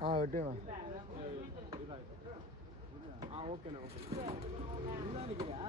ஆ வெட்டுங்க ஆ ஓகேண்ணா ஓகே. என்ன நிற்கிறியா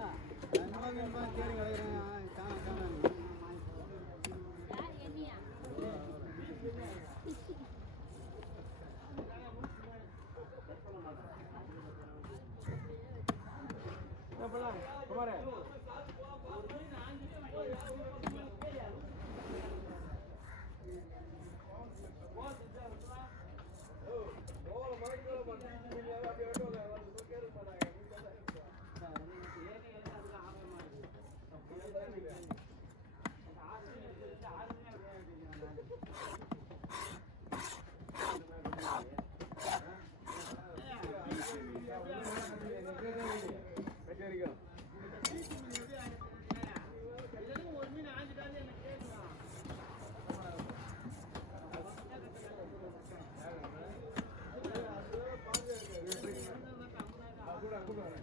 வாங்க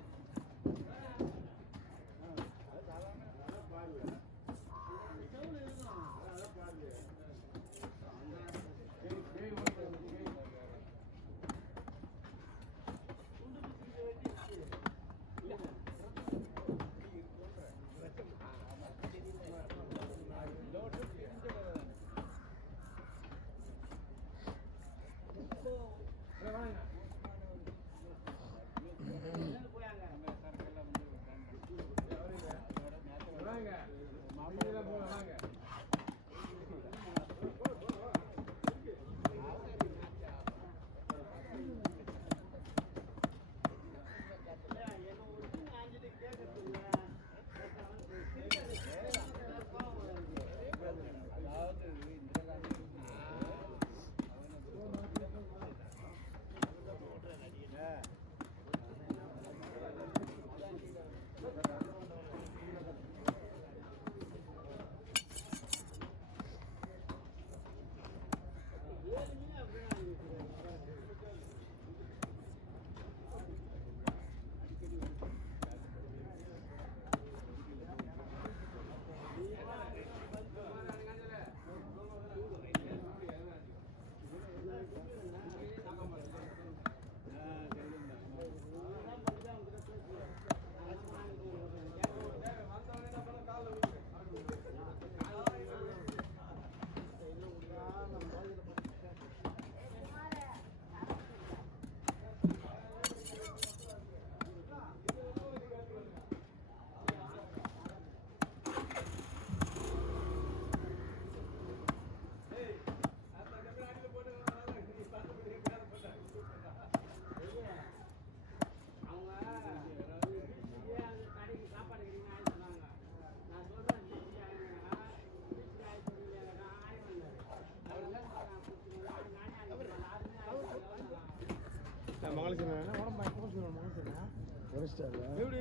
எப்படி?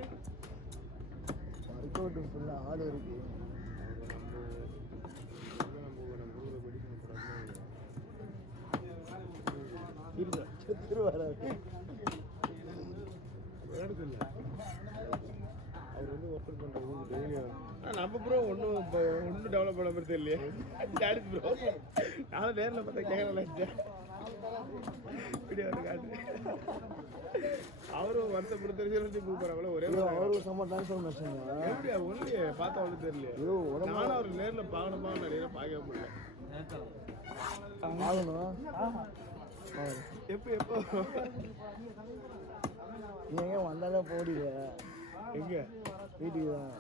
ஒர்க் அவுட் ஃபுல்லாக ஆடு இருக்கு அவர் வந்து ஒர்க் பண்ணுறது டெய்லியும் நம்ம ப்ரோ ஒன்றும் இப்போ ஒன்றும் டெவலப் பண்ண மாதிரி தெரியலையே ப்ரோ நானும் நேரில் பார்த்தா கேட்கல வீடியோ காட்டு அவரும் வருஷம் கூப்பிட்றாங்களோ ஒரே ஐயோ ஒரு அவருக்கு செம்ம ஒன்று பார்த்தா அவளுக்கு தெரியல நானும் அவர் நேரில் பார்க்கணுமா நிறைய பார்க்கவே முடியல ஆகணும் எப்போ எப்போ வந்தாலே போடிய எங்க வீட்டுக்கு தான்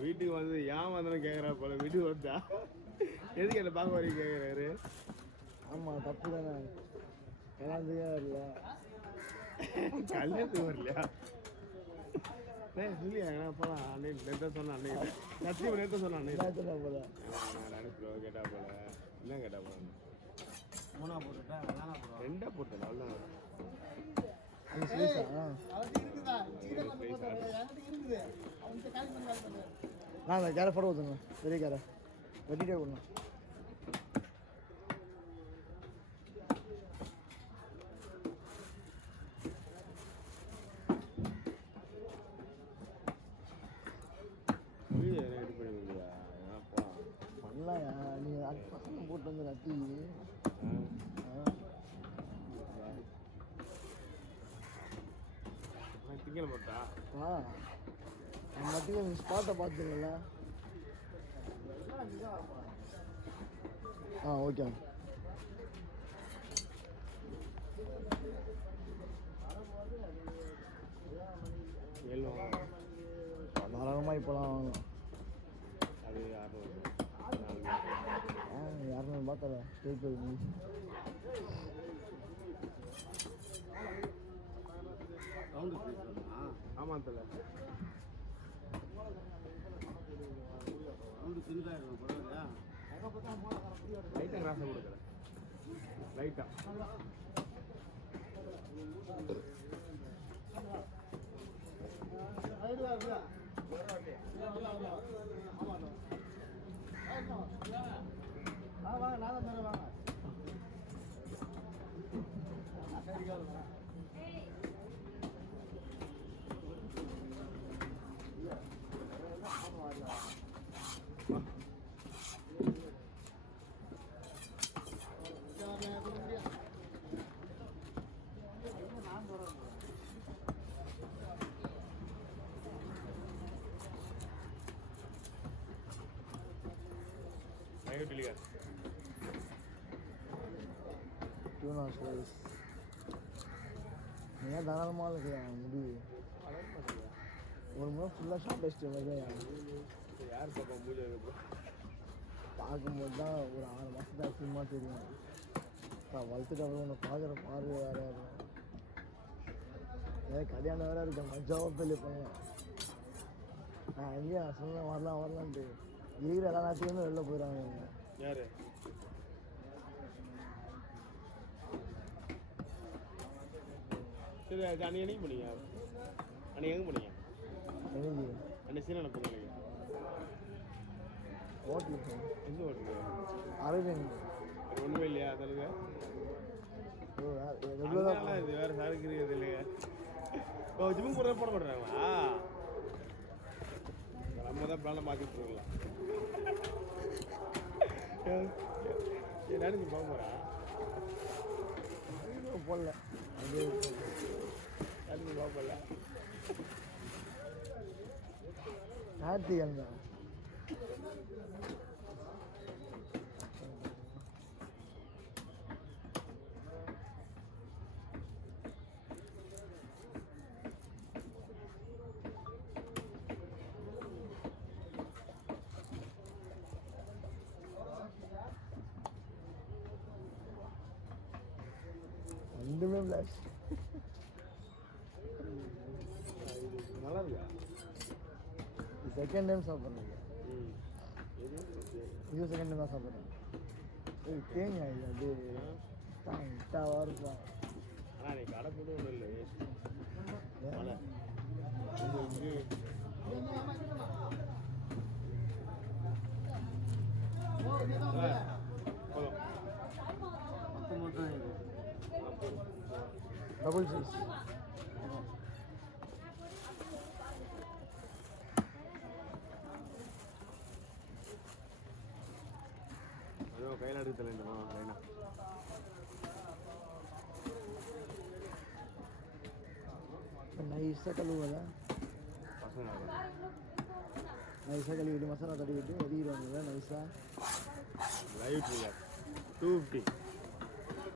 வீட்டுக்கு வந்து ஏன் வந்தேன்னு கேட்குறா போல வீட்டுக்கு வந்தா? எதுக்கு என்ன பார்க்க வரீங்க கேட்குறாரு ஆமாம் தப்பு தானே. கல்யாணத்துக்கே வரல. கல்யாணத்துக்கு வரலையா? டேய் சொல்லியா போலாம்? அன்னைக்கு நேற்று சொன்னேன் அன்னைக்கு சத்தியம் நேற்று சொன்னேன் அன்னைக்கு போல. கேட்டா போல. என்ன கேட்டா போல? மூணா ப்ரோ ரெண்டா போட்டேன் அவ்வளோ நான் அந்த கேரை போட ஊற்றுங்க பெரிய கேரை. வெட்டிட்டே கொடுங்க வீடியோ ரெடி பண்ணி கொடுக்குறியா ராட்டி பசங்க போட்டு வந்து ராட்டி ஆ. திங்கல மாட்டா ஆ. மட்டும் ஸ்பாட்டை பார்த்துக்கல. ஆ ஓகே தாராளமாக இப்போலாம் வாங்கலாம் அது இரநூறு பார்த்தல ஸ்டேட் போய் சவுண்டு பேசுறா ஆமாம் தல சவுண்டு சின்னதாக இருக்கும் பரவாயில்லையா? லைட்டாக கிராஸை கொடுக்கல. லைட்டாக வாங்க நான் தான் தரேன் வாங்க நைட்டு இல்லையா டியூனா ஸ்லைஸ் நீங்கள் தாராளமாக இருக்கலாம் முடிவு ஒரு முறை ஃபுல்லாக ஷார்ட் டெஸ்ட் மாதிரி யார் பாப்பா பூஜை பார்க்கும்போது தான் ஒரு ஆறு மாதத்துக்கு அசிங்கமாக தெரியும் நான் வளர்த்துட்டு அப்புறம் உன்னை பார்க்குற பார்வை வேறு இருக்கும் ஏன் கல்யாணம் வேறு இருக்கேன் மஜாவாக பெரிய பண்ணலாம் நான் எங்கேயும் சொன்னேன் வரலாம் வரலான்ட்டு இருக்கிற எல்லா நாட்டுலேருந்து வெளில போயிடுறாங்க இவங்க. யாரு? சரி அது அன்னைக்கு என்னைக்கு பண்ணீங்க அன்னைக்கு எங்கே பண்ணீங்க எனக்கு அன்னைக்கு சீன பண்ணீங்க ஹோட்டல்? எங்கே ஓட்டுங்க அரேபியன் ஒன்றுமே இல்லையா அங்கெல்லாம் இது வேற சரக்கு இருக்குது இல்லையா. ஓ ஜிம்மு போடுற போட மாட்டாங்களா நம்ம பிளான மாற்றிட்டு இருக்கலாம். நினைச்சு போக போகிறா போடல. அது போடல. போக போகல ஞாயிற்றுக்கிழமை ரெண்டுமே பிளாஷ் நல்லா இருக்கா செகண்ட் டைம் சாப்பிட்றீங்க இது செகண்ட் டைம் தான் சாப்பிட்றேன் ஏய் தேங்காய் இது அது. கரெக்டாக இருப்பான் ஆனால் நீ கடை கூட ஒன்றும் இல்லை டபுள் சைஸ் அதோ கையில் எடுத்து தலைண்டுமா லைனா. நைஸாக கழுவுதா பசங்க நைஸாக கழுவிட்டு மசாலா தடவிட்டு எரியிடுவாங்கல்ல நைஸாக லைவ் டூ ஃபிஃப்டி